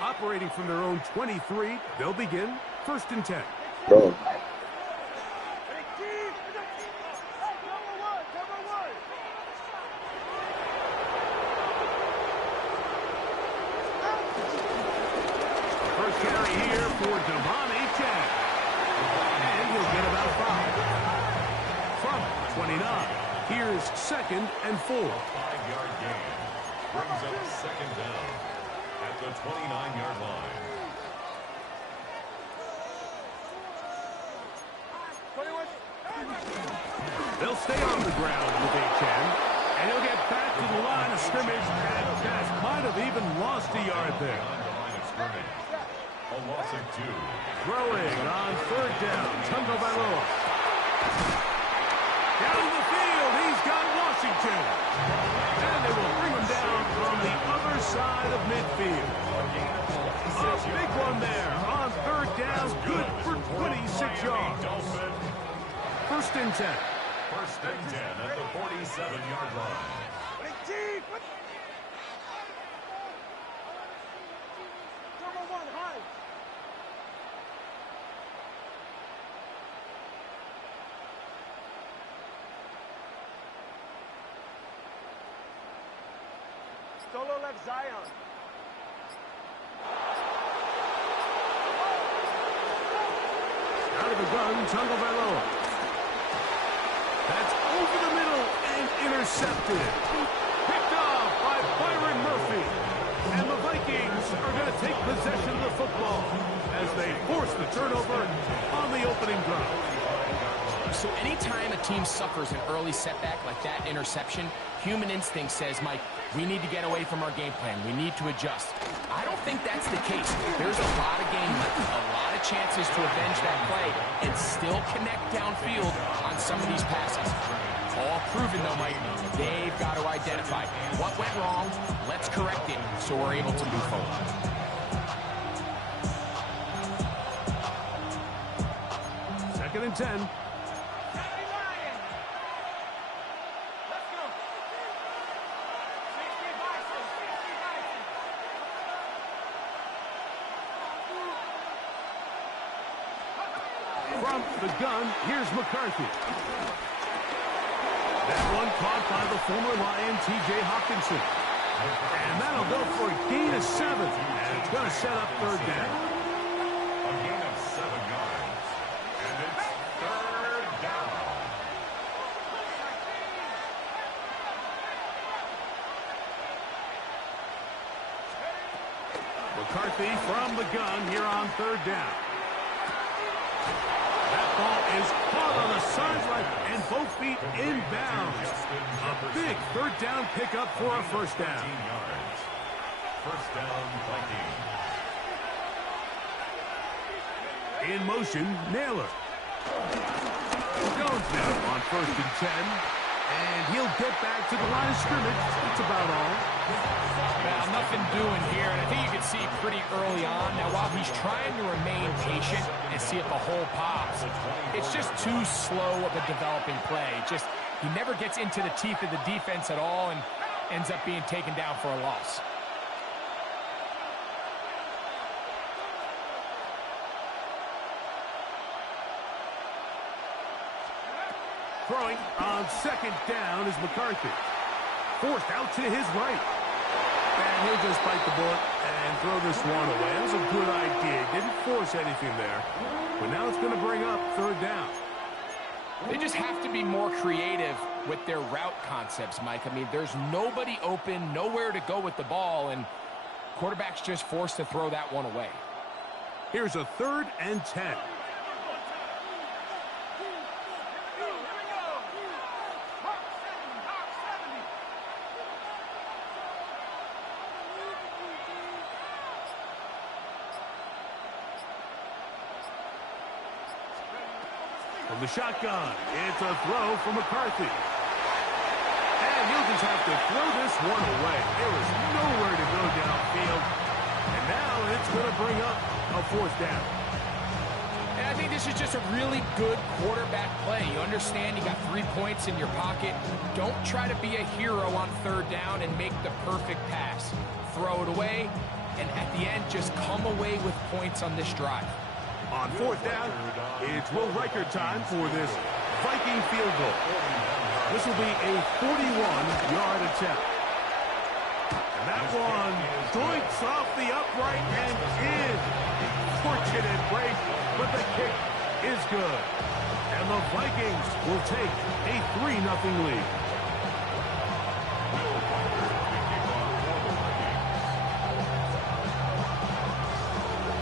Operating from their own 23, they'll begin 1st and 10. Bro. First carry here for Devontae Chad. And he'll get about 5. From 29, here's 2nd and 4. 5-yard gain. Brings up 2nd down at the 29-yard line. They'll stay on the ground with Achane, and he'll get back to the line of scrimmage, and Cash might have even lost a yard there. On the line of scrimmage. A loss of 2. Throwing on 3rd down, Tungo Bailoa. Down the field, he's got Washington. And they will bring him down from the other side of midfield. A big one there on 3rd down, good for 26 yards. 1st and 10. 1st and 10 at the 47-yard line. Solo left Zion. Out of the gun, Tungo Bailoa. That's over the middle and intercepted. Picked off by Byron Murphy. And the Vikings are going to take possession of the football as they force the turnover on the opening drive. So anytime a team suffers an early setback like that interception, human instinct says, Mike, we need to get away from our game plan. We need to adjust. I don't think that's the case. There's a lot of game left, a lot of chances to avenge that play and still connect downfield on some of these passes. All proven, though, Mike. They've got to identify what went wrong. Let's correct it so we're able to move forward. 2nd and 10. From the gun, here's McCarthy. That one caught by the former Lion, T.J. Hawkinson. And that'll go for a gain of 7. And it's going to set up 3rd down. A gain of 7 yards. And it's 3rd down. McCarthy from the gun here on 3rd down. That ball is caught on the sideline and both feet inbounds. A big 3rd down pickup for a 1st down. 15 yards. 1st down, Vikings. In motion, Naylor. Jones now on 1st and 10. And he'll get back to the line of scrimmage. That's about all. Well, nothing doing here, and I think you can see pretty early on. Now, while he's trying to remain patient and see if the hole pops, it's just too slow of a developing play. He never gets into the teeth of the defense at all and ends up being taken down for a loss. Throwing on 2nd down is McCarthy. Forced out to his right. And he'll just bite the bullet and throw this one away. That was a good idea. Didn't force anything there. But now it's going to bring up 3rd down. They just have to be more creative with their route concepts, Mike. I mean, there's nobody open, nowhere to go with the ball, and quarterback's just forced to throw that one away. Here's a 3rd and 10. From the shotgun, it's a throw for McCarthy. And he'll just have to throw this one away. There was nowhere to go downfield. And now it's going to bring up a 4th down. And I think this is just a really good quarterback play. You understand you got 3 points in your pocket. Don't try to be a hero on 3rd down and make the perfect pass. Throw it away, and at the end, just come away with points on this drive. On fourth down, it's Will Riker time for this Viking field goal. This will be a 41-yard attempt. And that one joints off the upright and in. Fortunate break, but the kick is good. And the Vikings will take a 3-0 lead.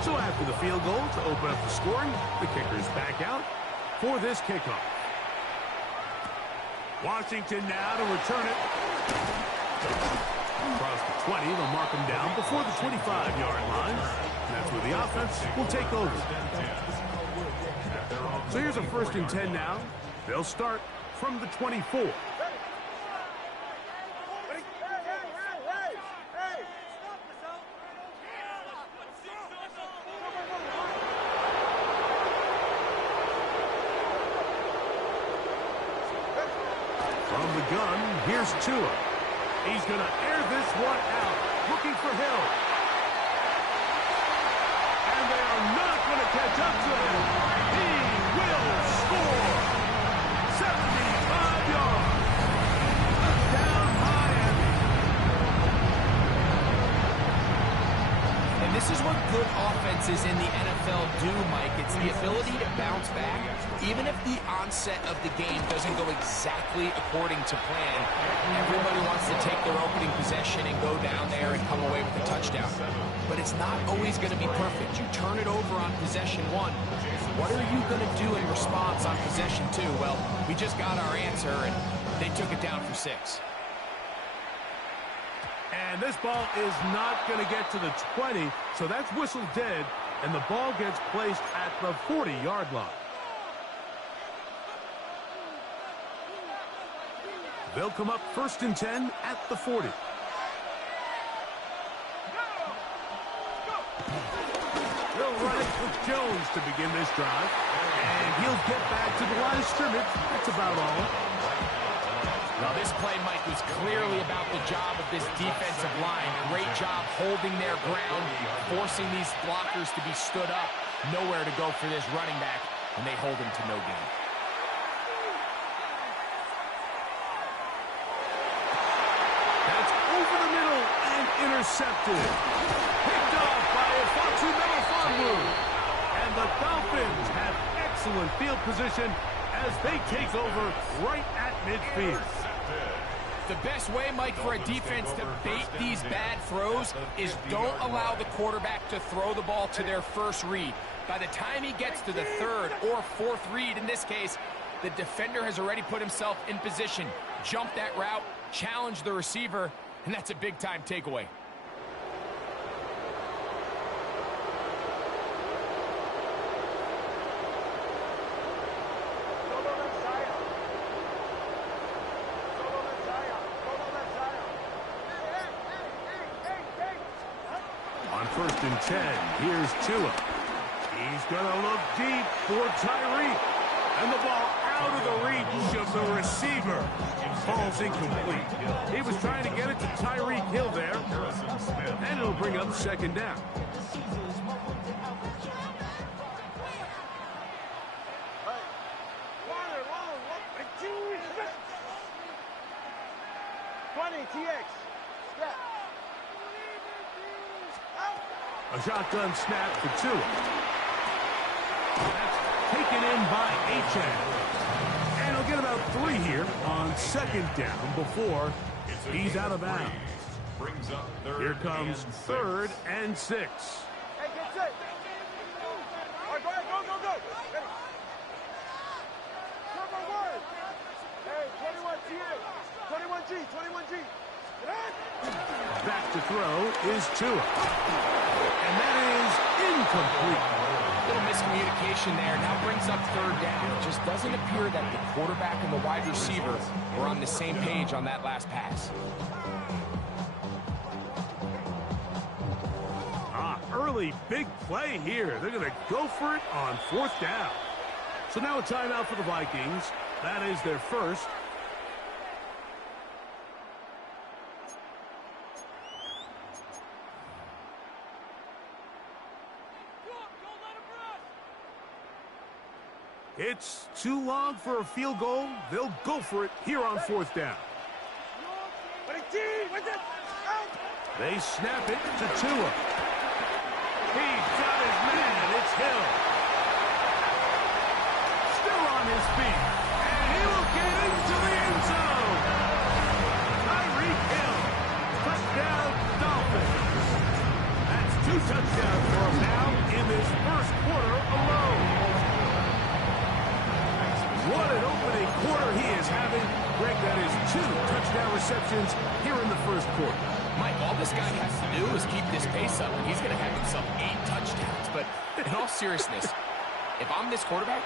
So after the field goal to open up the scoring, the kicker is back out for this kickoff. Washington now to return it. Across the 20, they'll mark them down before the 25-yard line. And that's where the offense will take over. So here's a 1st and 10 now. They'll start from the 24. From the gun, here's Tua. He's going to air this one out, looking for Hill. And they are not going to catch up to him. He will score. 75 yards. Touchdown, Miami. And this is what good offenses in the NFL do, Mike. It's the ability to bounce back, even if the onset of the game doesn't go exactly according to plan. Everybody wants to take their opening possession and go down there and come away with a touchdown. But it's not always going to be perfect. You turn it over on possession 1. What are you going to do in response on possession 2? Well, we just got our answer, and they took it down for 6. And this ball is not going to get to the 20, so that's whistled dead, and the ball gets placed at the 40-yard line. They'll come up 1st and 10 at the 40. They'll run it with Jones to begin this drive. And he'll get back to the line of scrimmage. That's about all. Now, this play, Mike, was clearly about the job of this defensive line. Great job holding their ground, forcing these blockers to be stood up. Nowhere to go for this running back, and they hold him to no gain. That's over the middle and intercepted. Picked off by Ifotu Melifonwu. And the Dolphins have excellent field position as they take over right at midfield. The best way, Mike, for a defense to bait these bad throws is don't allow the quarterback to throw the ball to their first read. By the time he gets to the 3rd or 4th read, in this case, the defender has already put himself in position, jump that route, challenge the receiver, and that's a big-time takeaway. On 1st and 10, here's Tua. He's going to look deep for Tyreek. And the ball out of the reach of the receiver. Ball's incomplete. He was trying to get it to Tyreek Hill there. And it'll bring up 2nd down. A shotgun snap for Tua. That's taken in by Achane. And he'll get about 3 here on 2nd down before he's out of bounds. Here comes 3rd and 6. Hey, get set. All right, go ahead, go. Ready. Number 1. Hey, 21G. Back to throw is Tua. And that is incomplete. Little miscommunication there. Now brings up 3rd down. It just doesn't appear that the quarterback and the wide receiver were on the same page on that last pass. Early big play here. They're going to go for it on 4th down. So now a timeout for the Vikings. That is their first. It's too long for a field goal. They'll go for it here on 4th down. They snap it to Tua. He's got his man. It's Hill. Still on his feet. And he will get into the end zone. Tyreek Hill. Touchdown, Dolphins. That's 2 touchdowns for him now in this first quarter alone. What an opening quarter he is having. Greg, that is 2 touchdown receptions here in the first quarter. Mike, all this guy has to do is keep this pace up, and he's going to have himself 8 touchdowns. But in all seriousness, if I'm this quarterback,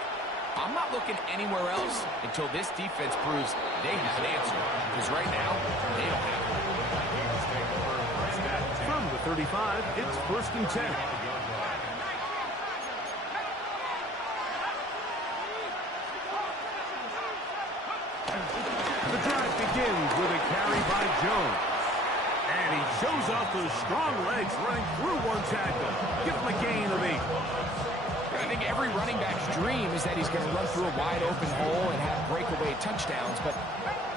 I'm not looking anywhere else until this defense proves they have an answer. Because right now, they don't have one. From the 35, it's 1st and 10. The drive begins with a carry by Jones. And he shows off those strong legs running through 1 tackle. Give him a gain of 8. I think every running back's dream is that he's going to run through a wide open hole and have breakaway touchdowns, but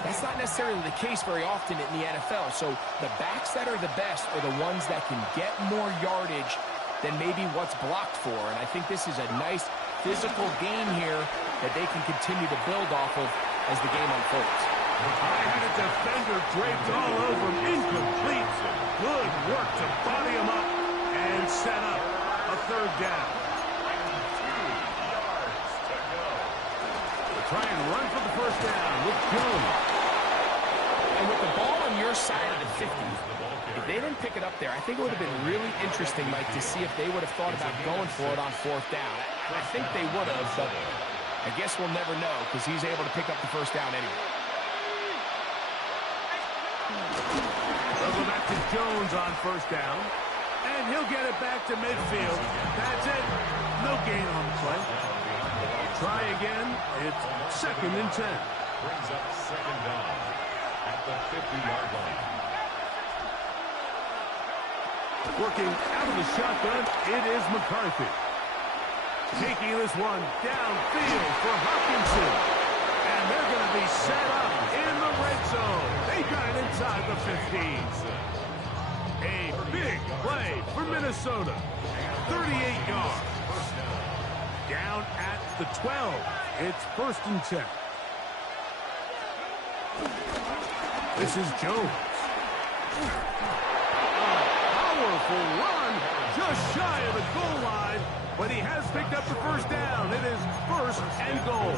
that's not necessarily the case very often in the NFL. So the backs that are the best are the ones that can get more yardage than maybe what's blocked for. And I think this is a nice physical game here that they can continue to build off of as the game unfolds. And a defender draped all over him. Incomplete. Good work to body him up and set up a 3rd down. They'll try and run for the 1st down with Jones. And with the ball on your side of the 50, if they didn't pick it up there, I think it would have been really interesting, Mike, to see if they would have thought about going for it on 4th down. I think they would have, but I guess we'll never know because he's able to pick up the 1st down anyway. They'll go back to Jones on 1st down. And he'll get it back to midfield. That's it. No gain on the play. Try again. It's 2nd and 10. Brings up 2nd down at the 50-yard line. Working out of the shotgun, it is McCarthy. Taking this one downfield for Hopkinson. And they're going to be set up in the red zone. They got it inside the 15. A big play for Minnesota. 38 yards. Down at the 12. It's 1st and 10. This is Jones. Powerful run just shy of the goal line, but he has picked up the 1st down. It is 1st and goal.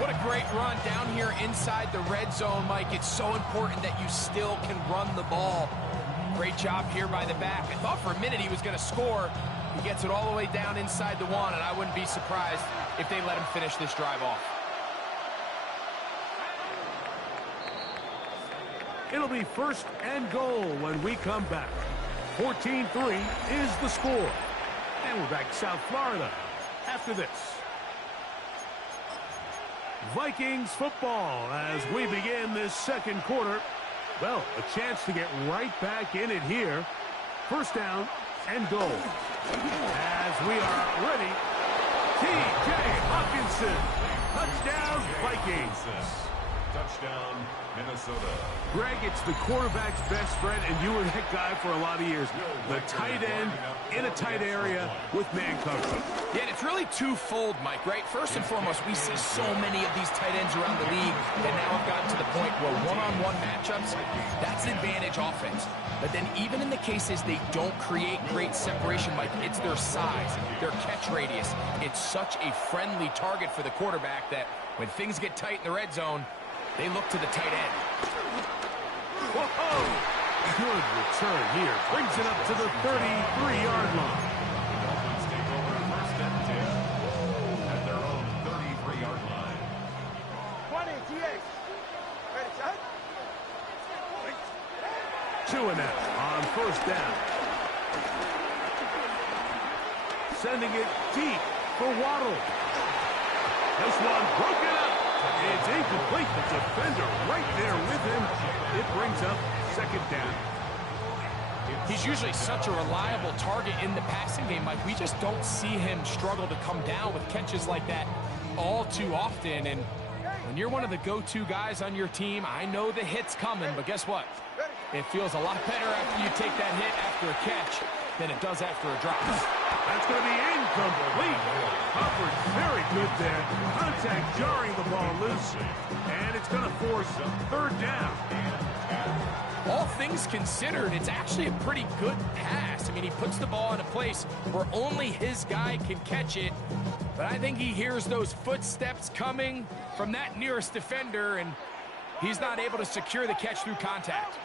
What a great run down here inside the red zone, Mike. It's so important that you still can run the ball. Great job here by the back. I thought for a minute he was going to score. He gets it all the way down inside the 1, and I wouldn't be surprised if they let him finish this drive off. It'll be 1st and goal when we come back. 14-3 is the score. And we're back to South Florida after this. Vikings football as we begin this 2nd quarter. Well, a chance to get right back in it here. 1st down and goal. As we are ready, T.J. Hockenson. Touchdown, Vikings. Touchdown, Minnesota. Greg, it's the quarterback's best friend, and you were that guy for a lot of years. The tight end in a tight area with man coverage. Yeah, and it's really twofold, Mike, right? First and foremost, we see so many of these tight ends around the league that now have gotten to the point where one-on-one matchups, that's advantage offense. But then even in the cases they don't create great separation, Mike, it's their size, their catch radius. It's such a friendly target for the quarterback that when things get tight in the red zone, they look to the tight end. Whoa! Good return here. Brings it up to the 33-yard line. Dolphins take over 1st and 10 at their own 33-yard line. 20, GA. Ready, shot? 2 and out on 1st down. Sending it deep for Waddle. This one broken up. It's incomplete. The defender right there with him. It brings up 2nd down. He's usually such a reliable target in the passing game, Mike. We just don't see him struggle to come down with catches like that all too often. And when you're one of the go-to guys on your team, I know the hit's coming, but guess what? It feels a lot better after you take that hit after a catch than it does after a drop. That's going to be incomplete. Coverage very good there. Contact jarring the ball loose. And it's going to force third down. All things considered, it's actually a pretty good pass. I mean, he puts the ball in a place where only his guy can catch it. But I think he hears those footsteps coming from that nearest defender, and he's not able to secure the catch through contact.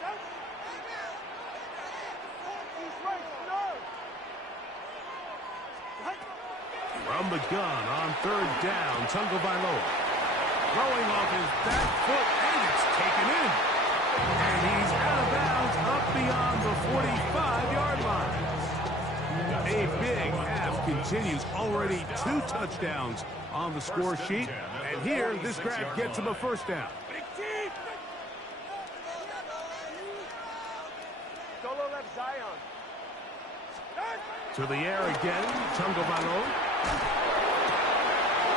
From the gun on third down, Tagovailoa. Throwing off his back foot, and it's taken in. And he's out of bounds up beyond the 45-yard line. A big half continues. Already 2 touchdowns on the score sheet. And here, this grab gets him a first down. Solo left Zion. To the air again, Tagovailoa.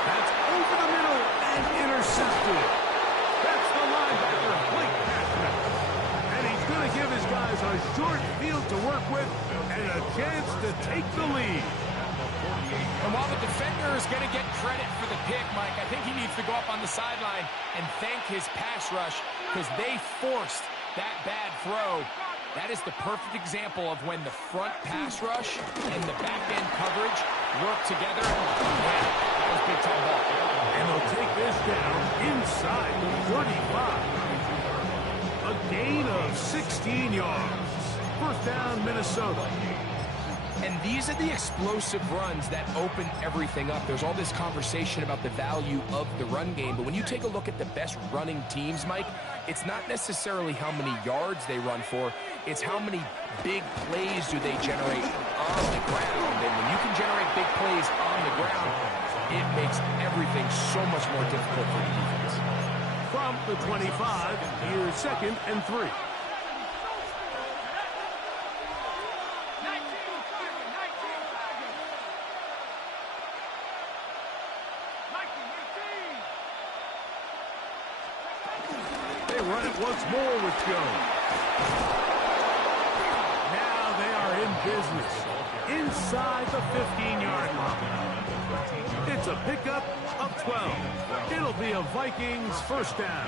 That's over the middle and intercepted. That's the linebacker, Blake Cashman. And he's going to give his guys a short field to work with and a chance to take the lead. And while the defender is going to get credit for the pick, Mike, I think he needs to go up on the sideline and thank his pass rush because they forced that bad throw. That is the perfect example of when the front pass rush and the back-end coverage work together. Yeah, that was big-time ball. And they'll take this down inside the 45. A gain of 16 yards. First down, Minnesota. And these are the explosive runs that open everything up. There's all this conversation about the value of the run game, but when you take a look at the best running teams, Mike, it's not necessarily how many yards they run for, it's how many big plays do they generate on the ground. And when you can generate big plays on the ground, it makes everything so much more difficult for the defense. From the 25, here's 2nd and 3. Run it once more with Jones. Now they are in business inside the 15-yard line. It's a pickup of 12. It'll be a Vikings first down.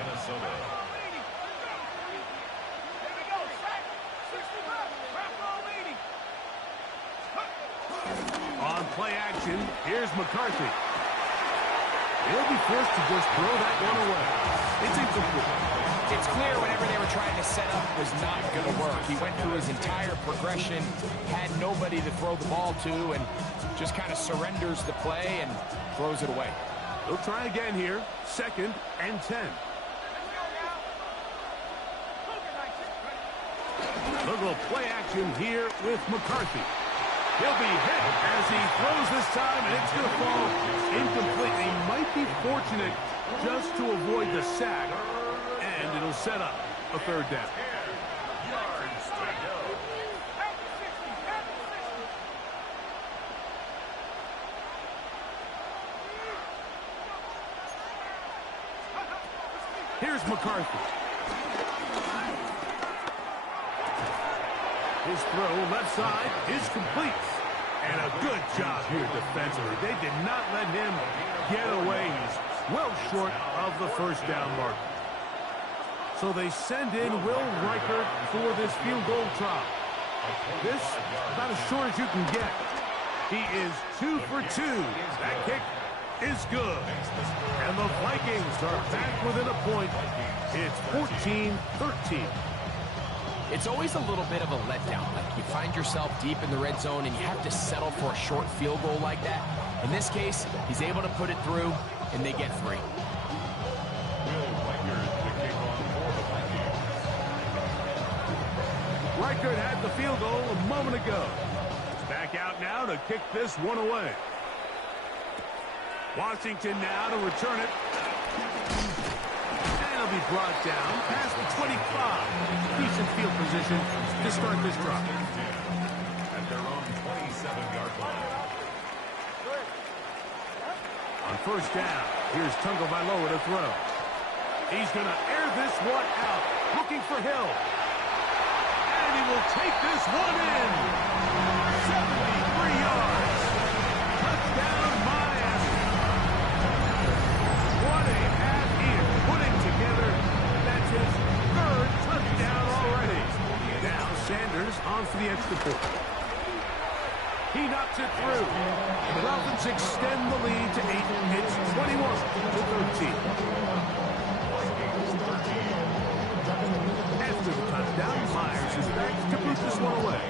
On play action, here's McCarthy. He'll be forced to just throw that one away. It's incomplete. It's clear whatever they were trying to set up was not going to work. He went through his entire progression, had nobody to throw the ball to, and just kind of surrenders the play and throws it away. They'll try again here. 2nd and 10. Look at play action here with McCarthy. He'll be hit as he throws this time, and it's going to fall incomplete. He might be fortunate just to avoid the sack, and it'll set up a third down. Here's McCarthy. His throw left side is complete. And a good job here defensively. They did not let him get away. He's well short of the first down mark. So they send in Will Reichert for this field goal try. This about as short as you can get. He is 2 for 2. That kick is good. And the Vikings are back within a point. It's 14-13. It's always a little bit of a letdown. Like you find yourself deep in the red zone and you have to settle for a short field goal like that. In this case, he's able to put it through, and they get 3. Reichert had the field goal a moment ago. He's back out now to kick this one away. Washington now to return it. And it'll be brought down past the 25. decent field position to start this drive. At their own 27-yard line. On first down, here's Tagovailoa to throw. He's going to air this one out, looking for Hill. And he will take this one in. 73 yards. Touchdown, Miami. What a half he is putting together. That's his third touchdown already. Now Sanders on for the extra point. He knocks it through. The Dolphins extend the lead to 8. It's 21-13. After the touchdown, Myers is back to put this one away.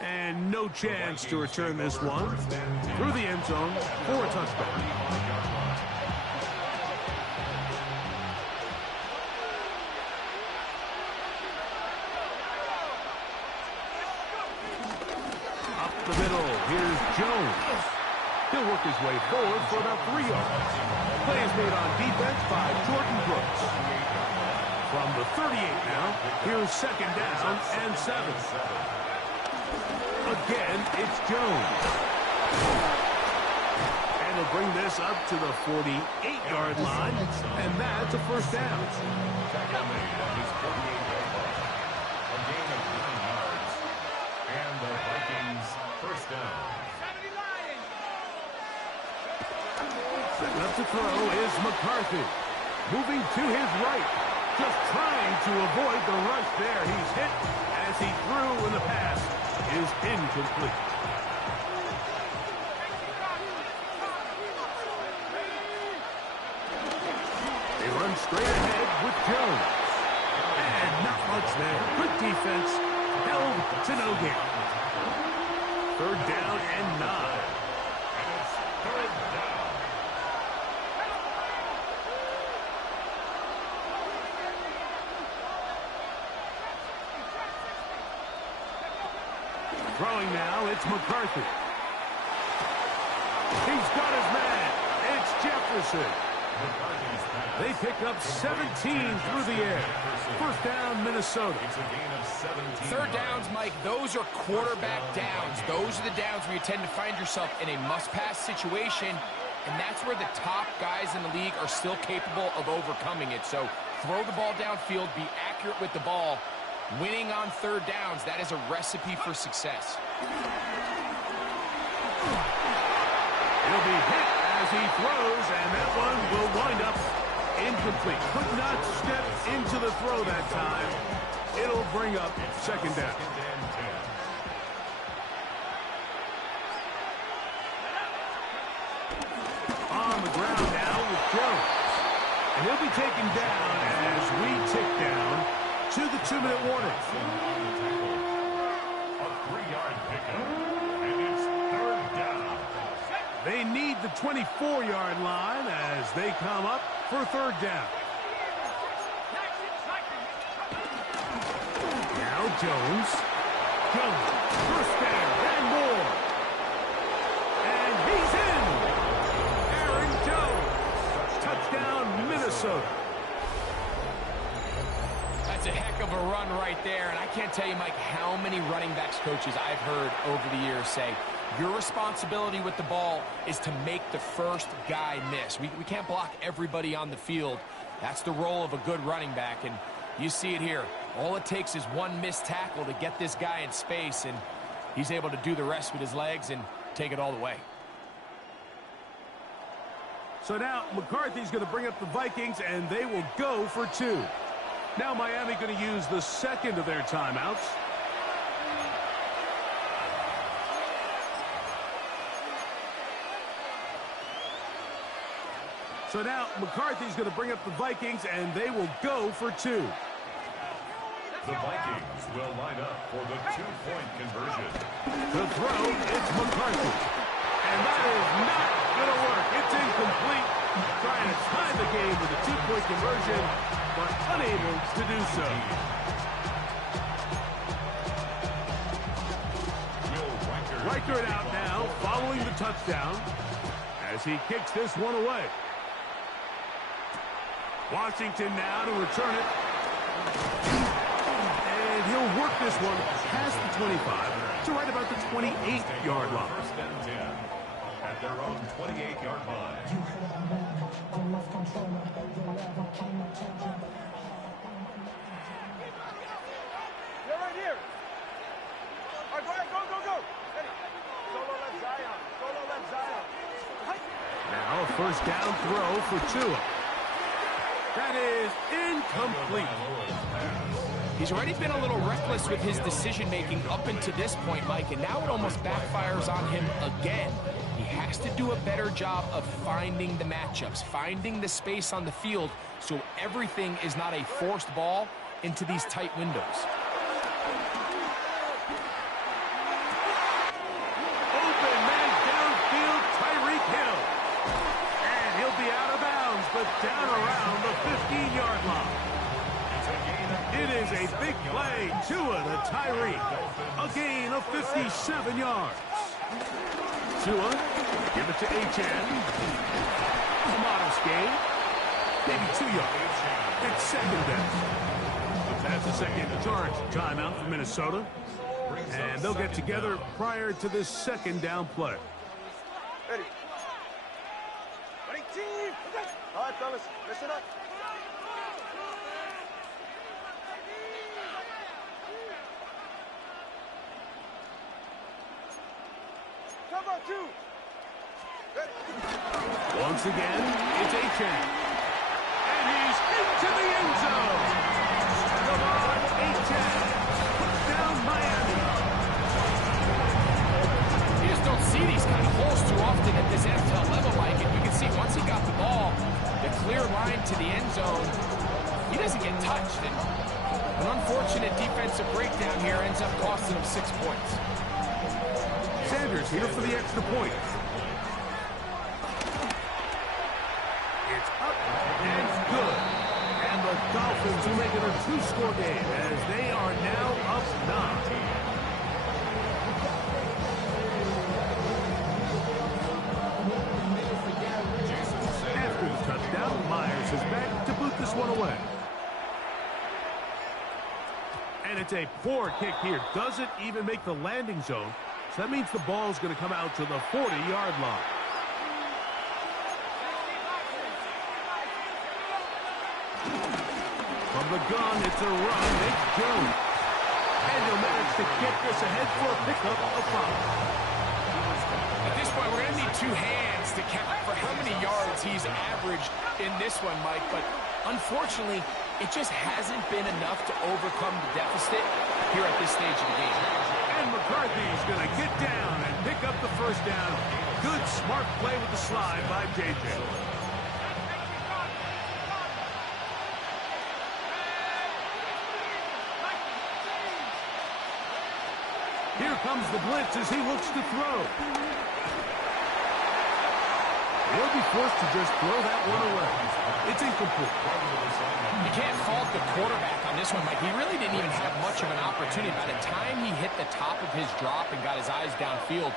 And no chance to return this one through the end zone for a touchdown. The middle, here's Jones. He'll work his way forward for about 3 yards. Play is made on defense by Jordan Brooks. From the 38 now, here's second down and 7. Again, it's Jones. And he'll bring this up to the 48-yard line, and that's a first down. Tackle made on his 48-yard line. A gain of 9 yards. And the Vikings first down. Setting up to throw is McCarthy. Moving to his right. Just trying to avoid the rush there. He's hit as he threw, and the pass is incomplete. They run straight ahead with Jones. And not much there. Good defense. Held to no gain. Third down and 9. And it's third down. Throwing now, it's McCarthy. He's got his man. It's Jefferson. They pick up 17 through the air. First down, Minnesota. It's a gain of 17. Third downs, Mike, those are quarterback downs. Those are the downs where you tend to find yourself in a must-pass situation, and that's where the top guys in the league are still capable of overcoming it. So throw the ball downfield, be accurate with the ball. Winning on third downs, that is a recipe for success. He'll be hit as he throws, and that one will wind up incomplete. Could not step into the throw that time. It'll bring up second down. On the ground now with Jones. And he'll be taken down as we tick down to the 2-minute warning. A 3-yard pickup, and it's third down. They need the 24-yard line as they come up for third down. Now Jones. First down and more. And he's in. Aaron Jones. Touchdown, Minnesota. That's a heck of a run right there, and I can't tell you, Mike, how many running backs coaches I've heard over the years say, your responsibility with the ball is to make the first guy miss. We can't block everybody on the field. That's the role of a good running back, and you see it here. All it takes is one missed tackle to get this guy in space, and he's able to do the rest with his legs and take it all the way. So now McCarthy's going to bring up the Vikings, and they will go for 2. Now Miami going to use the second of their timeouts. So now McCarthy's going to bring up the Vikings, and they will go for 2. The Vikings will line up for the 2-point conversion. The throw, it's McCarthy. And that is not going to work. It's incomplete. Trying to tie the game with a 2-point conversion, but unable to do so. Riker it out now, following the touchdown, as he kicks this one away. Washington now to return it. And he'll work this one past the 25 to right about the 28-yard line. First and 10 at their own 28-yard line. You're right here. All right, go ahead, go. Ready. Solo left Zion. Solo left Zion. Now a first down throw for Tua. That is incomplete. He's already been a little reckless with his decision-making up until this point, Mike, and now it almost backfires on him again. He has to do a better job of finding the matchups, finding the space on the field so everything is not a forced ball into these tight windows. Open man downfield, Tyreek Hill. And he'll be out of bounds, but down around the 15-yard line. It is a big play. Tua to Tyreek. A gain of 57 yards. Tua, give it to HN. A modest gain. Maybe 2 yards. It's second best. That's a second charge timeout for Minnesota. And they'll get together prior to this second down play. Ready. Ready, team. All right, fellas, listen up. Cover two. Ready. Once again, it's HN. And he's into the end zone. Come on, HN. Puts down Miami. You just don't see these kind of holes too often at this NFL level, Mike. And you can see once he got the ball, the clear line to the end zone, he doesn't get touched. And an unfortunate defensive breakdown here ends up costing him 6 points. Sanders here for the extra point. It's up and good. And the Dolphins will make it a 2-score game as they are now up 9. After the touchdown, Myers is back to boot this one away. And it's a poor kick here. Doesn't even make the landing zone. So that means the ball's going to come out to the 40-yard line. From the gun, it's a run. It's Jones. And he'll manage to get this ahead for a pickup of 5. At this point, we're going to need 2 hands to count for how many yards he's averaged in this one, Mike. But unfortunately, it just hasn't been enough to overcome the deficit here at this stage of the game. And McCarthy's going to get down and pick up the first down. Good, smart play with the slide by J.J. Here comes the blitz as he looks to throw. He'll be forced to just throw that one away. It's incomplete. You can't fault the quarterback on this one, Mike. He really didn't even have much of an opportunity. By the time he hit the top of his drop and got his eyes downfield,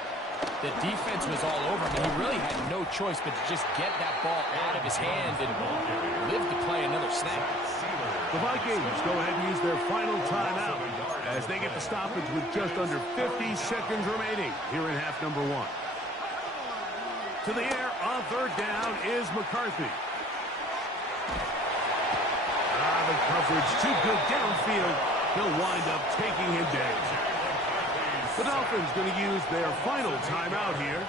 the defense was all over him. He really had no choice but to just get that ball out of his hand and live to play another snap. The Vikings go ahead and use their final timeout as they get the stoppage with just under 50 seconds remaining here in half number 1. To the air on third down is McCarthy. The coverage too good downfield. He'll wind up taking him down. The Dolphins going to use their final timeout here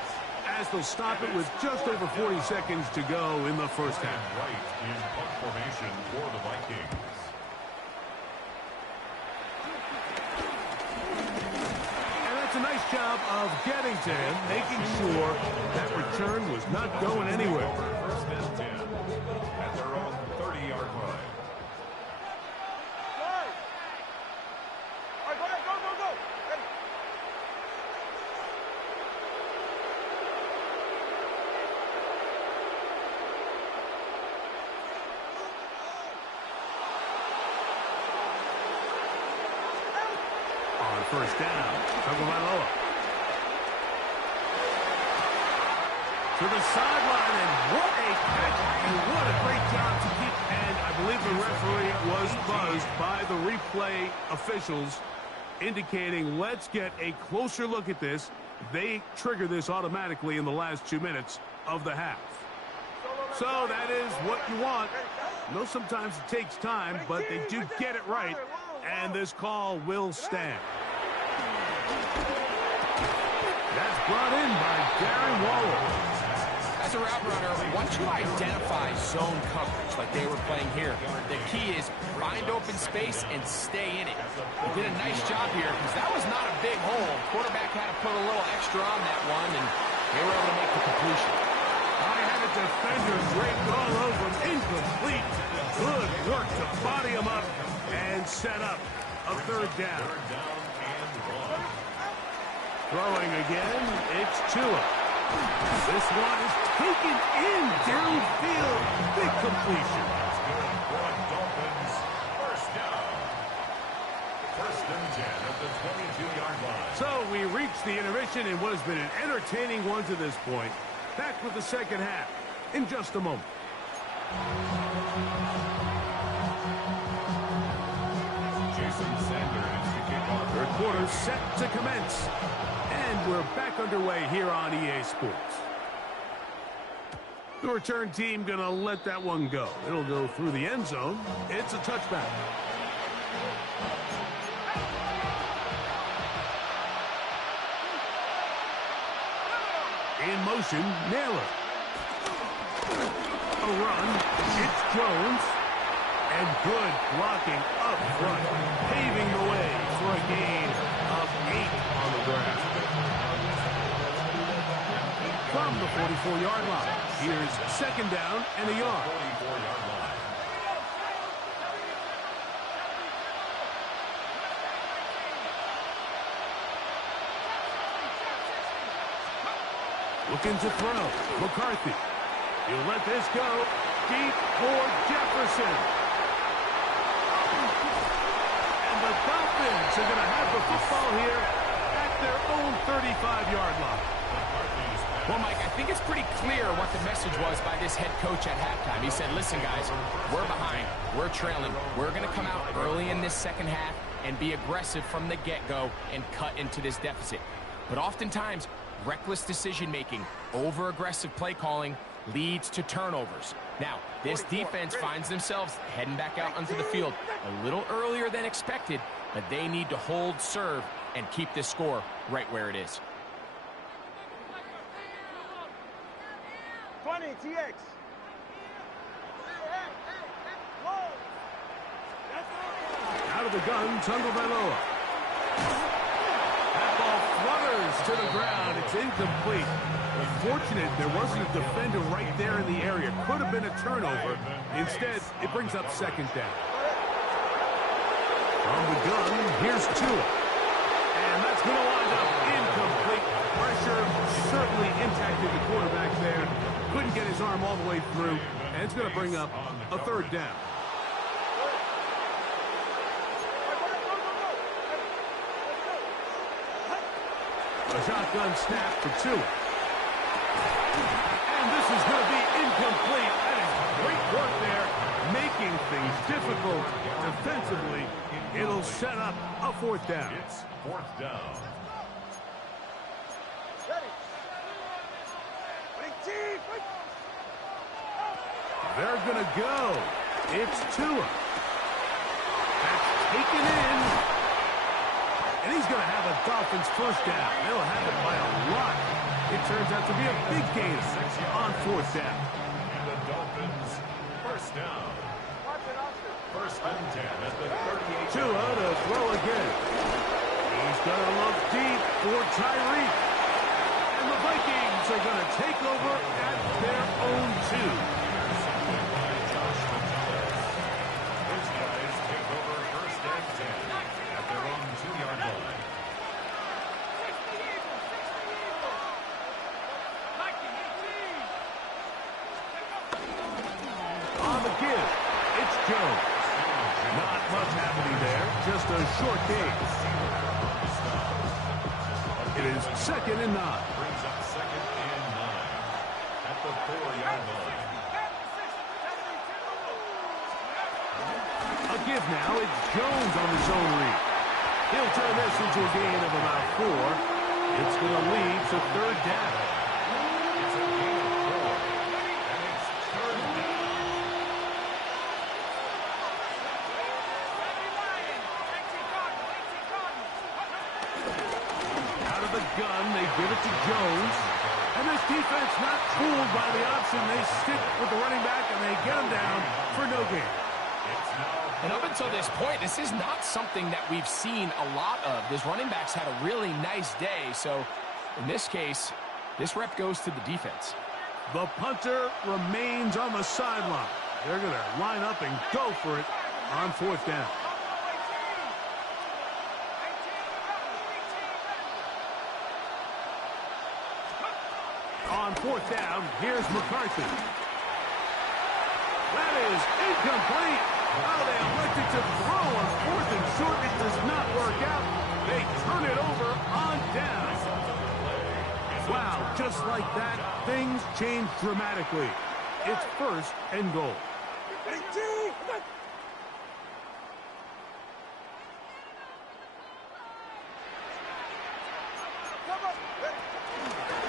as they'll stop it with just over 40 seconds to go in the first half. Right in punt formation for the Vikings. And that's a nice job of getting to him, making sure that return was not going anywhere. First and 10 at their own 30-yard line. All right, go ahead, go. Ready. On first down, Tagovailoa. To the sideline, and what a catch, and what a great job to keep an replay officials indicating, let's get a closer look at this. They trigger this automatically in the last 2 minutes of the half. So that is what you want. I know sometimes it takes time, but they do get it right, and this call will stand. That's brought in by Darren Waller. As a route runner, once you identify zone coverage like they were playing here, the key is find open space and stay in it. They did a nice job here because that was not a big hole. Quarterback had to put a little extra on that one, and they were able to make the completion. I had a defender draped all over him, incomplete. Good work to body him up and set up a third down. Throwing again, it's Tua. This one is taken in downfield. Big completion. That's good for Dolphins. First down. First and 10 at the 22-yard line. So we reach the intermission in what has been an entertaining one to this point. Back with the second half in just a moment. Jason Sanders to kick off. Third quarter set to commence. And we're back underway here on EA Sports. The return team going to let that one go. It'll go through the end zone. It's a touchback. In motion, Naylor. A run. It's Jones. And good blocking up front, paving the way for a gain of 8 on the ground. From the 44-yard line, here's second down and a yard. 44-yard line. Looking to throw. McCarthy. He'll let this go. Deep for Jefferson. And the Dolphins are going to have the football here at their own 35-yard line. Well, Mike, I think it's pretty clear what the message was by this head coach at halftime. He said, listen, guys, we're behind. We're trailing. We're going to come out early in this second half and be aggressive from the get-go and cut into this deficit. But oftentimes, reckless decision-making, over-aggressive play calling leads to turnovers. Now, this defense finds themselves heading back out onto the field a little earlier than expected, but they need to hold serve and keep this score right where it is. 20, TX. Out of the gun, Tagovailoa. That ball flutters to the ground. It's incomplete. Fortunate there wasn't a defender right there in the area. Could have been a turnover. Instead, it brings up second down. From the gun, here's Tua. And that's going to wind up incomplete. Pressure certainly impacted the quarterback there. Couldn't get his arm all the way through. And it's going to bring up a third down. A shotgun snap for Tua. And this is going to be incomplete. That is great work there, making things difficult defensively. It'll set up a fourth down. It's fourth down. They're going to go. It's Tua. That's taken in. And he's going to have a Dolphins first down. They'll have it by a lot. It turns out to be a big gain on fourth down. And the Dolphins first down. First and 10 at the 38. Tua to throw again. He's going to look deep for Tyreek. And the Vikings are going to take over at their own 2. Those guys take over first and 10 at their own 2-yard line. On the give, it's Jones. Not much happening there, just a short gain. It is second and 9. Brings up second and 9 at the 4-yard line. A give now. It's Jones on the zone read. He'll turn this into a gain of about 4. It's going to lead to third down. It's a gain of 4, and it's third down. Out of the gun, they give it to Jones. And this defense not fooled by the option. They stick with the running back, and they get him down for no gain. And up until this point, this is not something that we've seen a lot of. This running back's had a really nice day. So in this case, this rep goes to the defense. The punter remains on the sideline. They're going to line up and go for it on fourth down. On fourth down, here's McCarthy. That is incomplete. Oh, they elected to throw on fourth and short. It does not work out. They turn it over on down. Wow, just like that, things change dramatically. It's first and goal.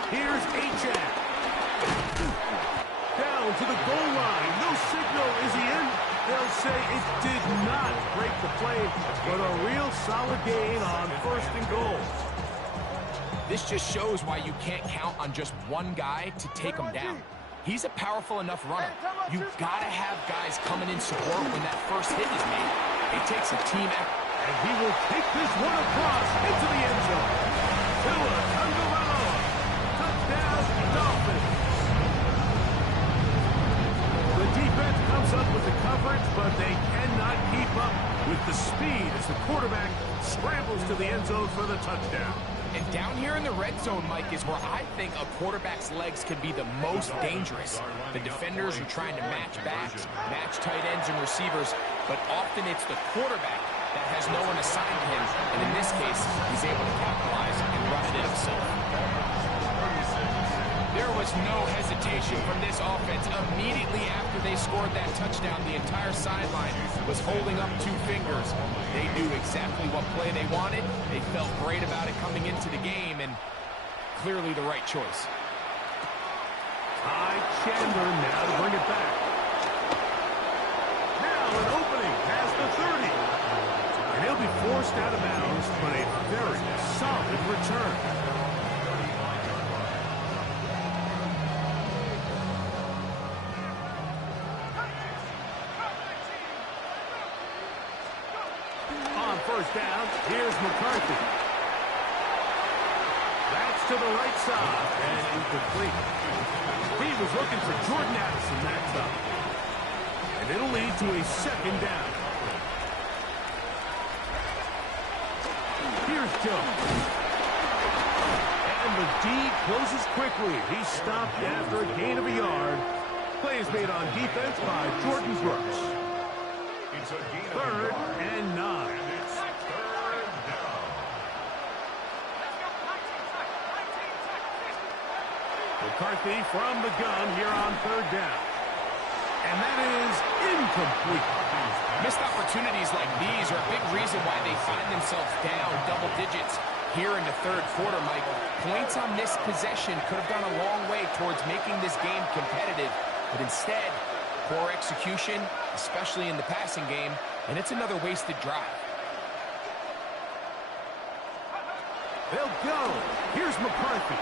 Here's Achane. Down to the goal line. No signal. Is he in? They'll say it did not break the play, but a real solid gain on first and goal. This just shows why you can't count on just one guy to take him down. He's a powerful enough runner. You've got to have guys coming in support when that first hit is made. It takes a team effort. And he will take this one across into the end zone. Tua Tagovailoa. Touchdown, Dolphins. The defense comes up with the coverage, but they cannot keep up with the speed as the quarterback scrambles to the end zone for the touchdown. And down here in the red zone, Mike, is where I think a quarterback's legs can be the most dangerous. The defenders are trying to match backs, match tight ends and receivers, but often it's the quarterback that has no one assigned to him, and in this case, he's able to capitalize and run it in himself. There was no hesitation from this offense. Immediately after they scored that touchdown, the entire sideline was holding up 2 fingers. They knew exactly what play they wanted. They felt great about it coming into the game, and clearly the right choice. Ty Chandler now to bring it back. Now an opening past the 30. And he'll be forced out of bounds, but a very solid return. First down, here's McCarthy. That's to the right side, and incomplete. He was looking for Jordan Addison that time. And it'll lead to a second down. Here's Jones. And the D closes quickly. He stopped after a gain of a yard. Play is made on defense by Jordan Brooks. It's a gain of 3rd and 9. McCarthy from the gun here on 3rd down. And that is incomplete. Missed opportunities like these are a big reason why they find themselves down double digits here in the 3rd quarter, Mike. Points on this possession could have gone a long way towards making this game competitive, but instead, poor execution, especially in the passing game, and it's another wasted drive. They'll go. Here's McCarthy.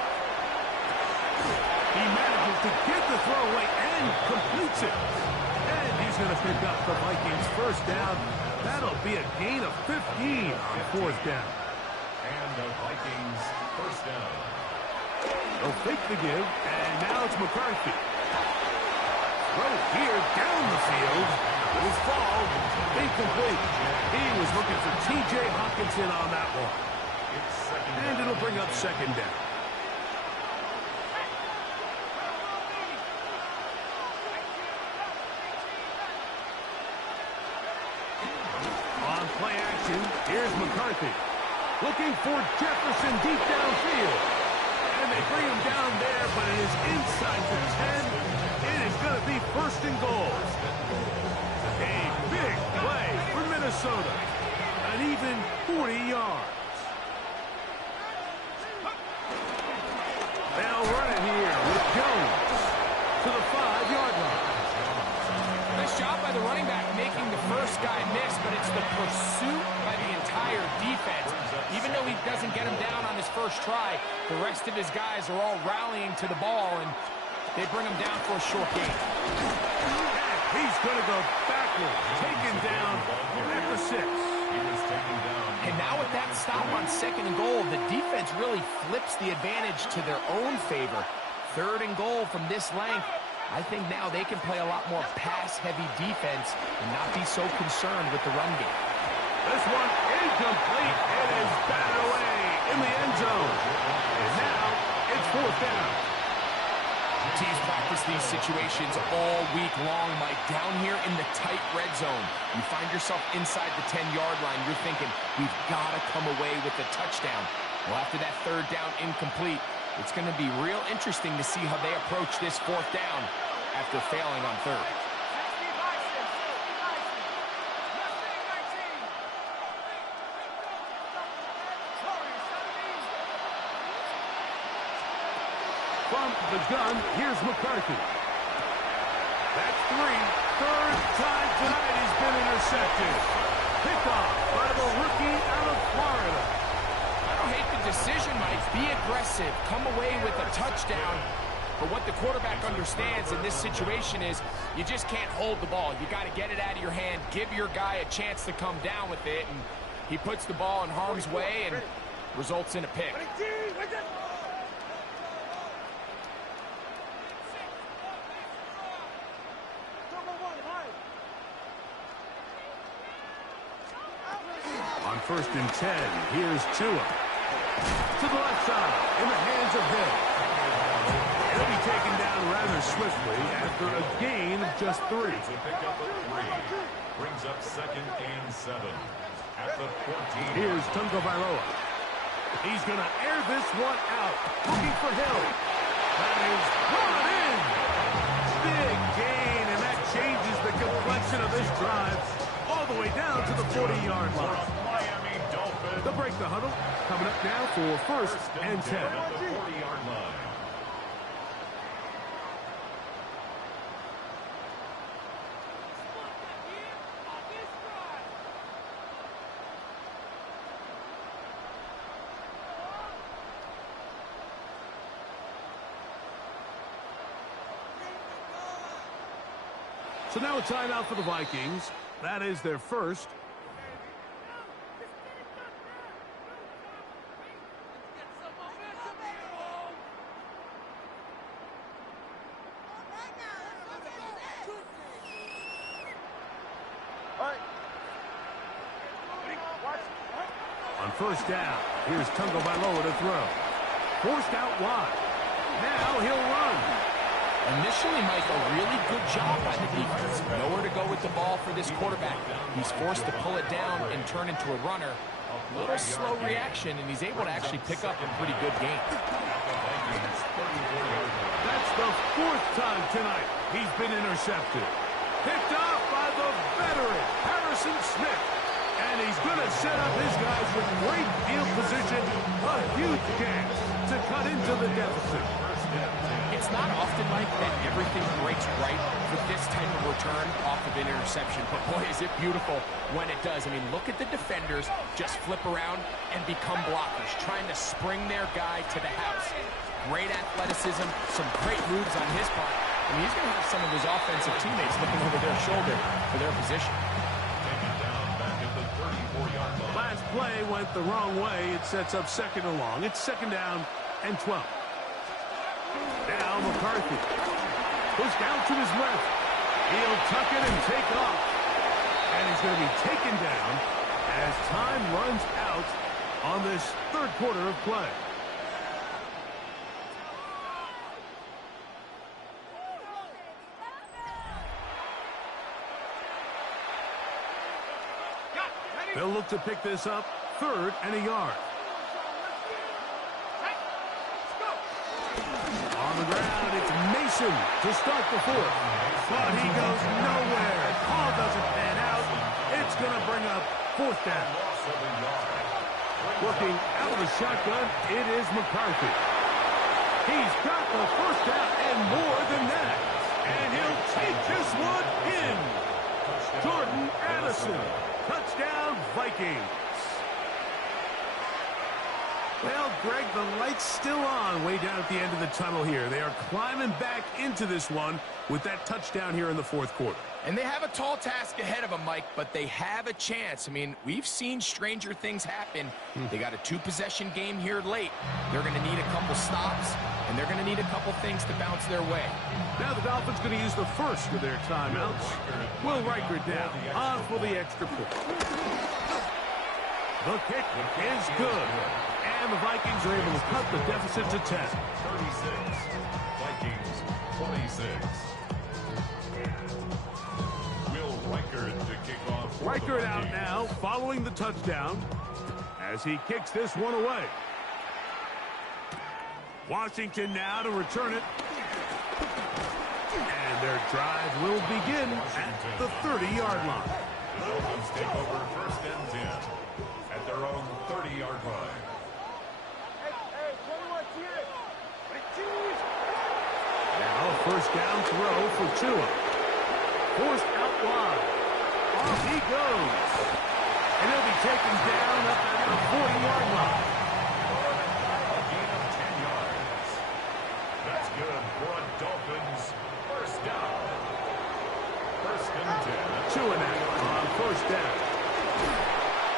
He manages to get the throw away and completes it. And he's going to pick up the Vikings' first down. That'll be a gain of 15 on 4th down. And the Vikings first down. They'll fake the give, and now it's McCarthy. Throw here down the field. Will fall. Incomplete. He was looking for T.J. Hawkinson on that one. And it'll bring up second down. Play action. Here's McCarthy. Looking for Jefferson deep downfield. And they bring him down there, but it is inside the 10. It is going to be 1st and goal. A big play for first guy missed, but it's the pursuit by the entire defense. Even though he doesn't get him down on his first try, the rest of his guys are all rallying to the ball, and they bring him down for a short gain. He's going to go backwards, taken down at the 6. And now with that stop on 2nd and goal, the defense really flips the advantage to their own favor. 3rd and goal from this length. I think now they can play a lot more pass-heavy defense and not be so concerned with the run game. This one incomplete. It is batted away in the end zone. And now it's 4th down. Teams practice these situations all week long, Mike. Down here in the tight red zone, you find yourself inside the 10-yard line. You're thinking, we've got to come away with a touchdown. Well, after that 3rd down incomplete, it's going to be real interesting to see how they approach this 4th down after failing on 3rd. From the gun, here's McCarthy. That's 3. 3rd time tonight he's been intercepted. Pickoff by the rookie out of Florida. I don't hate the decision, Mike. Be aggressive. Come away with a touchdown. But what the quarterback understands in this situation is you just can't hold the ball. You got to get it out of your hand. Give your guy a chance to come down with it. And he puts the ball in harm's way and results in a pick. On 1st and 10, here's Tua. To the left side, in the hands of Hill. He'll be taken down rather swiftly after a gain of just 3. It's a pickup of 3. Brings up 2nd and 7. At the 14. Here's Tungo Bailoa. He's going to air this one out. Looking for Hill. That is brought in. Big gain, and that changes the complexion of this drive all the way down to the 40-yard line. Miami Dolphins. They'll break the huddle. Coming up now for 1st and 10. At the 40-yard line. So now a timeout for the Vikings. That is their first. On 1st down, here's Tungo Bailoa to throw. Forced out wide. Now he'll run. Initially, Mike, a really good job by the defense. Nowhere to go with the ball for this quarterback. He's forced to pull it down and turn into a runner. A little slow reaction, and he's able to actually pick up a pretty good game. That's the 4th time tonight he's been intercepted. Picked off by the veteran, Harrison Smith. And he's going to set up his guys with great field position. A huge chance to cut into the deficit. It's not often, Mike, that everything breaks right for this type of return off of an interception. But boy, is it beautiful when it does. I mean, look at the defenders just flip around and become blockers, trying to spring their guy to the house. Great athleticism, some great moves on his part. I mean, he's going to have some of his offensive teammates looking over their shoulder for their position. Last play went the wrong way. It sets up 2nd and long. It's 2nd down and 12. Now McCarthy. Pushed out to his left. He'll tuck it and take off. And he's going to be taken down as time runs out on this 3rd quarter of play. They'll look to pick this up 3rd and a yard. On the ground, it's Mason to start the 4th. But he goes nowhere. Call doesn't pan out. It's going to bring up 4th down. Working out of the shotgun, it is McCarthy. He's got the 1st down and more than that. And he'll take this one in. Jordan Addison Anderson. Touchdown, Vikings. Well, Greg, the light's still on way down at the end of the tunnel here. They are climbing back into this one with that touchdown here in the fourth quarter. And they have a tall task ahead of them, Mike, but they have a chance. I mean, we've seen stranger things happen. They got a two-possession game here late. They're going to need a couple stops, and they're going to need a couple things to bounce their way. Now the Dolphins going to use the first of their timeouts. Will Riker down on for the extra point. The kick is good. And the Vikings are able to cut the deficit to 10. 36. Vikings 26. Will Riker to kick off. Riker out now, following the touchdown, as he kicks this one away. Washington now to return it. And their drive will begin at the 30-yard line. The Dolphins take over first and 10 at their own 30-yard line. Now a first down throw for Tua. Forced out wide. Off he goes. And he'll be taken down up at the 40-yard line. A gain of 10 yards. That's good for a Dolphins first down. First and 10. Tua now on first down.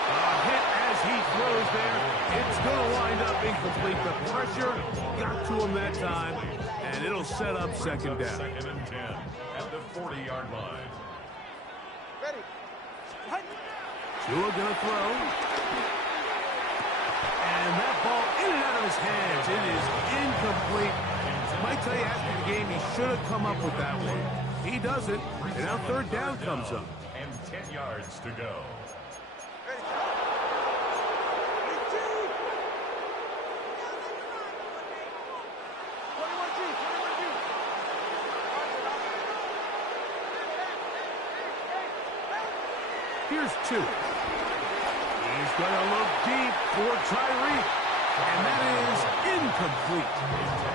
A hit as he throws there. It's going to wind up incomplete. The pressure got to him that time, and it'll set up second down. Second and 10 at the 40-yard line. Ready. Tua going to throw. And that ball in and out of his hands. It is incomplete. Might tell you after the game he should have come up with that one. He doesn't, and now third down comes up. And 10 yards to go. Here's two. He's going to look deep for Tyreek. And that is incomplete.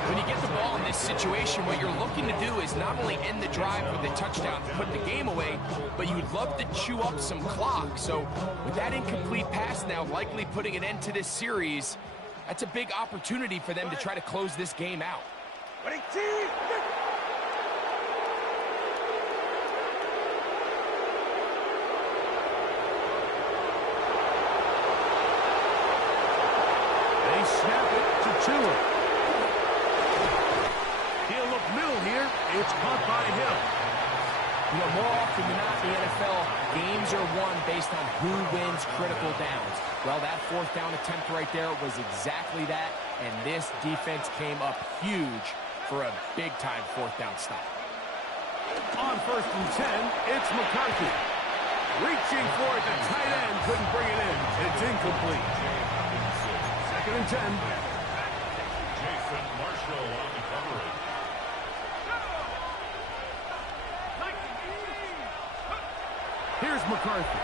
When you get the ball in this situation, what you're looking to do is not only end the drive with a touchdown to put the game away, but you'd love to chew up some clock. So with that incomplete pass now likely putting an end to this series, that's a big opportunity for them to try to close this game out. Snap it to Tua. He'll look middle here. It's caught by Hill. You know, more often than not in the NFL, games are won based on who wins critical downs. Well, that fourth down attempt right there was exactly that, and this defense came up huge for a big-time fourth down stop. On first and 10, it's McCarthy. Reaching for it, the tight end couldn't bring it in. It's incomplete. Second and 10. Jason Marshall on the coverage. Here's McCarthy.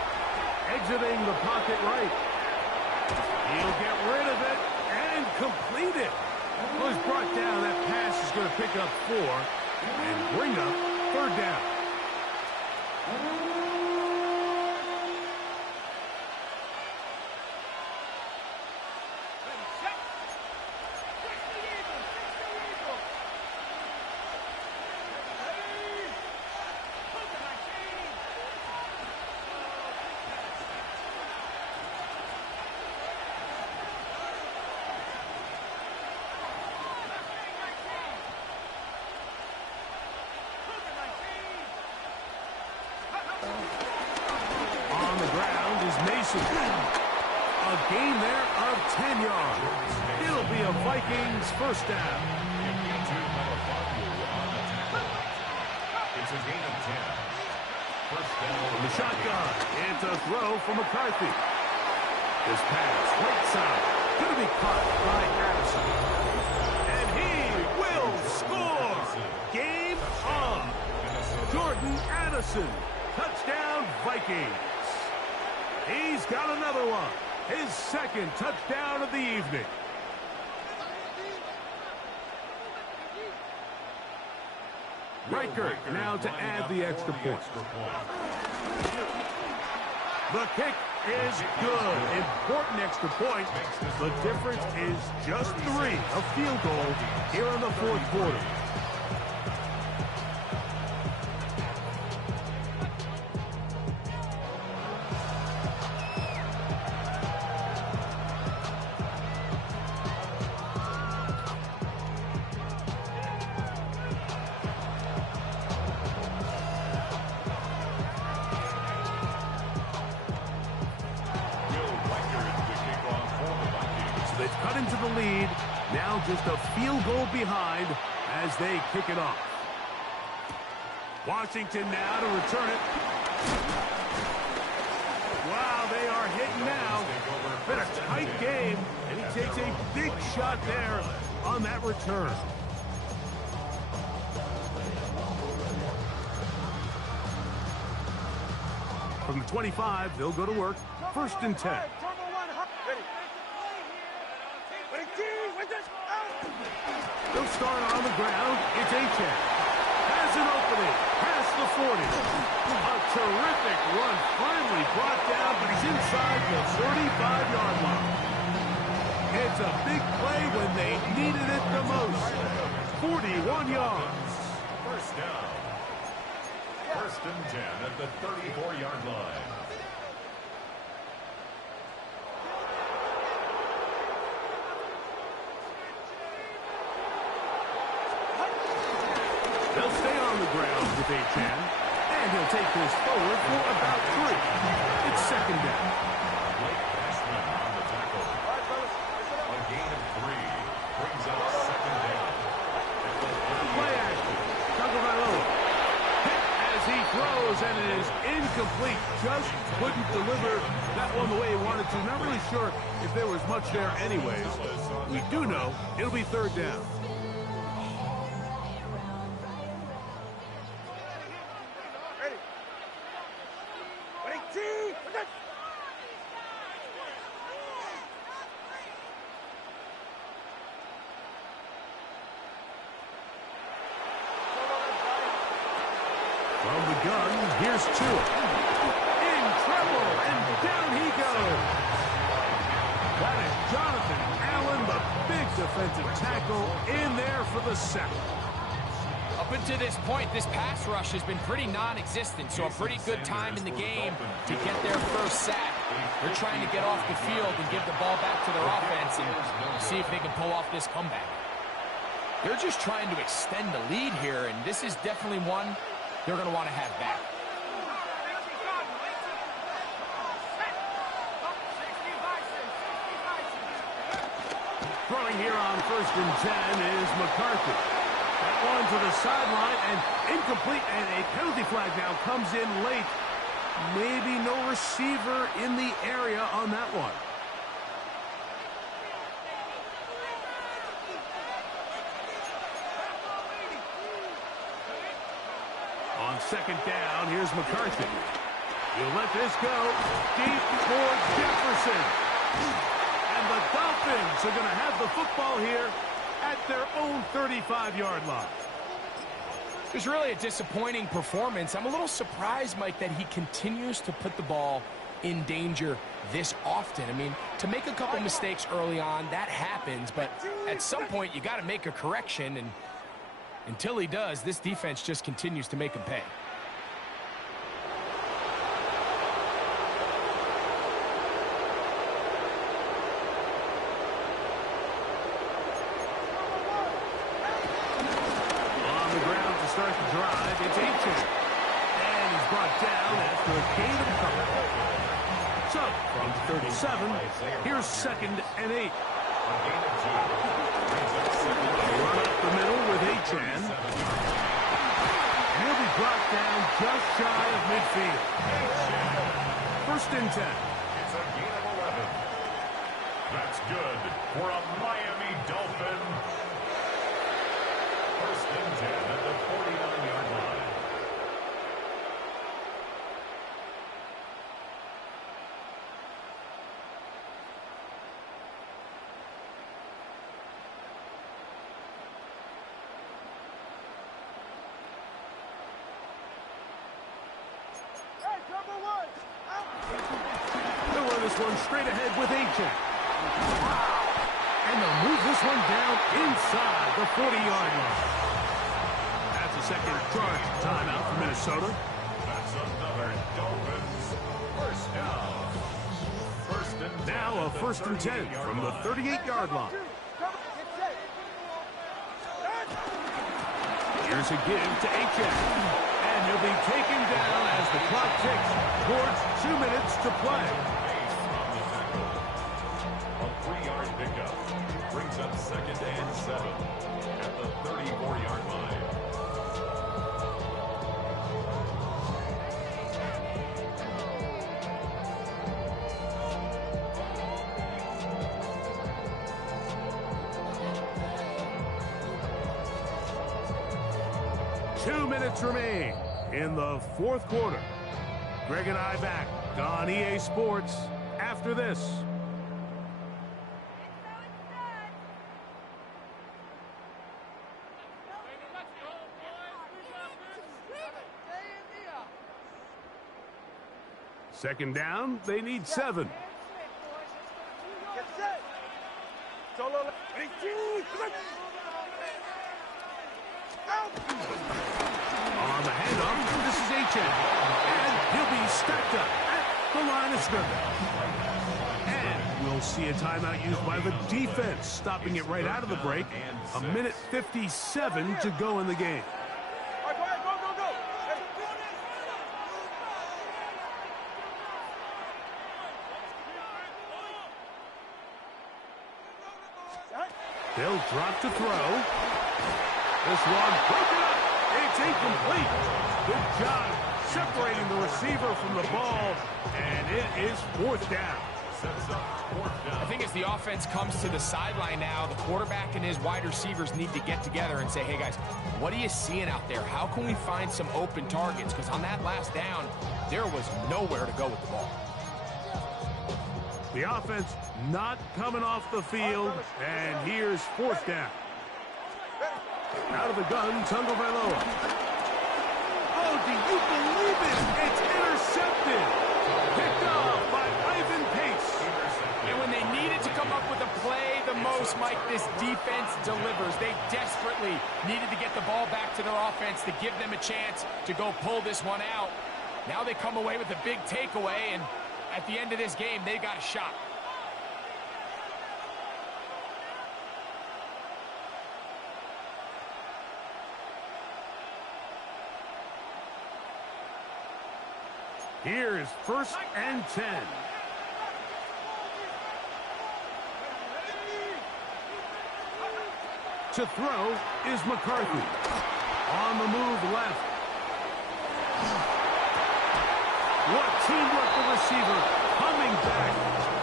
Exiting the pocket right. He'll get rid of it and complete it. Well, he's brought down. That pass is going to pick up 4 and bring up third down. Mason. A gain there of 10 yards. It'll be a Vikings first down. It's a gain of 10. First down. From the shotgun. It's a throw for McCarthy. This pass, right side, going to be caught by Addison. And he will score. Game on. Jordan Addison. Touchdown, Vikings. He's got another one. His second touchdown of the evening. Riker now to add the extra point. The kick is good. Important extra point. The difference is just 3. A field goal here in the fourth quarter. They've cut into the lead. Now just a field goal behind as they kick it off. Washington now to return it. Wow, they are hitting now. Been a tight game, and he takes a big shot there on that return. From the 25, they'll go to work. 1st and 10. They'll start on the ground. It's Achan. Has an opening. Past the 40. A terrific run. Finally brought down, but he's inside the 35-yard line. It's a big play when they needed it the most. 41 yards. First down. 1st and 10 at the 34-yard line. They'll stay on the ground with Achan, and he'll take this forward for about 3. It's 2nd down. Blake Cashman on the tackle. A gain of 3 brings up 2nd down. Play action. Tagovailoa hit as he throws, and it is incomplete. Just couldn't deliver that one the way he wanted to. Not really sure if there was much there anyways. We do know it'll be 3rd down. From the gun, here's Tua. In trouble, and down he goes. That is Jonathan Allen, the big defensive tackle, in there for the sack. Up until this point, this pass rush has been pretty non-existent, so a pretty good time in the game to get their first sack. They're trying to get off the field and give the ball back to their offense and see if they can pull off this comeback. They're just trying to extend the lead here, and this is definitely one they're going to want to have back. Throwing here on 1st and 10 is McCarthy. That one to the sideline and incomplete, and a penalty flag now comes in late. Maybe no receiver in the area on that one. On 2nd down, here's McCarthy. He'll let this go deep for Jefferson. And the Dolphins are going to have the football here at their own 35-yard line. It was really a disappointing performance. I'm a little surprised, Mike, that he continues to put the ball in danger this often. I mean, to make a couple mistakes early on, that happens, but at some point you got to make a correction, and until he does, this defense just continues to make him pay. On the ground to start the drive, it's Achan. And he's brought down after a gain of cover. So, from 37, here's 2nd and 8. Run up the middle with Achan. And he'll be brought down just shy of midfield. 1st and 10. It's a gain of 11. That's good for a Miami Dolphin. 1st and 10 at the 49-yard line. one straight ahead with H.J. And they'll move this one down inside the 40-yard line. That's a second charge timeout for Minnesota. That's another Dolphins first down. Now a first and 10 from the 38-yard line. Here's a give to H.J. And he'll be taken down as the clock ticks towards 2 minutes to play. A 3-yard pickup brings up 2nd and 7 at the 34-yard line. Remain in the fourth quarter. Greg and I back on EA Sports after this. Second down, they need 7. Get set. Solo. On the handoff, this is H.J. And he'll be stacked up at the line of scrimmage. And we'll see a timeout used by the defense, stopping it right out of the break. A minute 57 to go in the game. All right, go ahead, go. They'll drop to throw. This one broken up. It's incomplete. Good job separating the receiver from the ball, and it is fourth down. I think as the offense comes to the sideline now, the quarterback and his wide receivers need to get together and say, hey, guys, what are you seeing out there? How can we find some open targets? Because on that last down, there was nowhere to go with the ball. The offense not coming off the field, and here's fourth down. Out of the gun, Tagovailoa. Oh, do you believe it? It's intercepted. Picked off by Ivan Pace. And when they needed to come up with a play the most, Mike, this defense delivers. They desperately needed to get the ball back to their offense to give them a chance to go pull this one out. Now they come away with a big takeaway, and at the end of this game, they got a shot. Here's first and 10. To throw is McCarthy. On the move left. What teamwork, the receiver coming back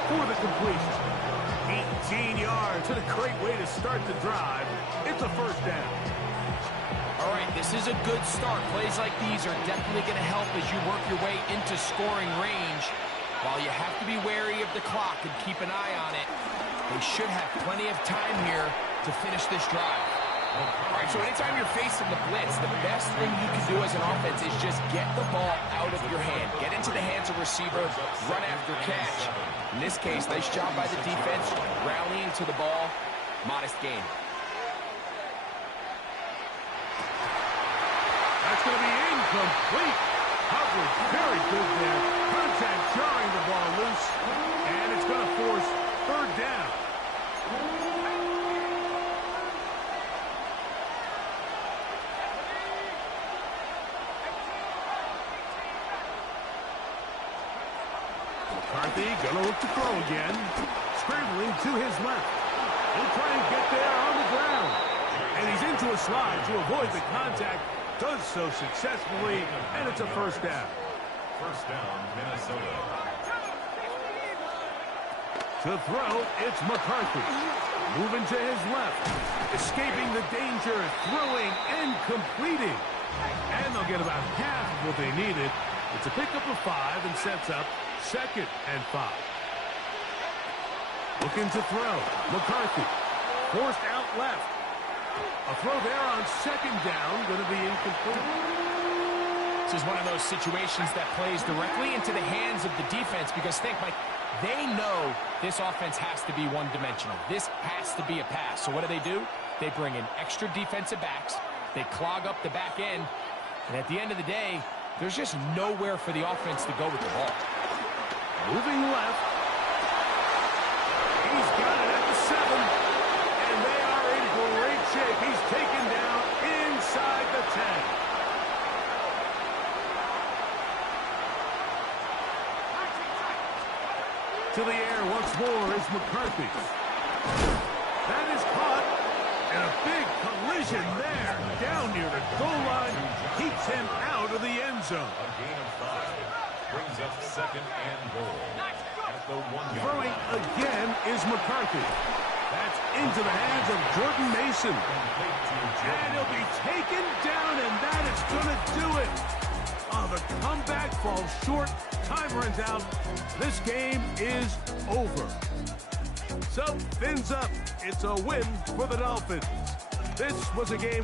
for the completion. 18 yards and a great way to start the drive. It's a first down. All right, this is a good start. Plays like these are definitely going to help as you work your way into scoring range. While you have to be wary of the clock and keep an eye on it, they should have plenty of time here to finish this drive. All right, so anytime you're facing the blitz, the best thing you can do as an offense is just get the ball out of your hand. Get into the hands of receiver, run after catch. In this case, nice job by the defense, rallying to the ball. Modest gain. That's going to be incomplete. Coverage very good there. Contact jarring the ball loose. And it's going to force third down. McCarthy going to look to throw again. Scrambling to his left. He'll try and get there on the ground. And he's into a slide to avoid the contact. Does so successfully, and it's a first down. First down, Minnesota. To throw, it's McCarthy. Moving to his left. Escaping the danger, throwing and completing. And they'll get about half of what they needed. It's a pickup of 5 and sets up 2nd and 5. Looking to throw. McCarthy. Forced out left. A throw there on 2nd down, going to be incomplete. This is one of those situations that plays directly into the hands of the defense because think, Mike, they know this offense has to be one-dimensional. This has to be a pass. So what do? They bring in extra defensive backs. They clog up the back end. And at the end of the day, there's just nowhere for the offense to go with the ball. Moving left. He's got it at the 7. And they are in great shape. He's taken down inside the 10. To the air once more is McCarthy. That is caught. And a big collision there. Down near the goal line. Keeps him out of the end zone. A gain of 5. Brings up 2nd and goal. At the 1-yard Throwing line. again is McCarthy. That's into the hands of Jordan Mason. And he'll be taken down, and that is going to do it. Oh, the comeback falls short. Time runs out. This game is over. So, fins up. It's a win for the Dolphins. This was a game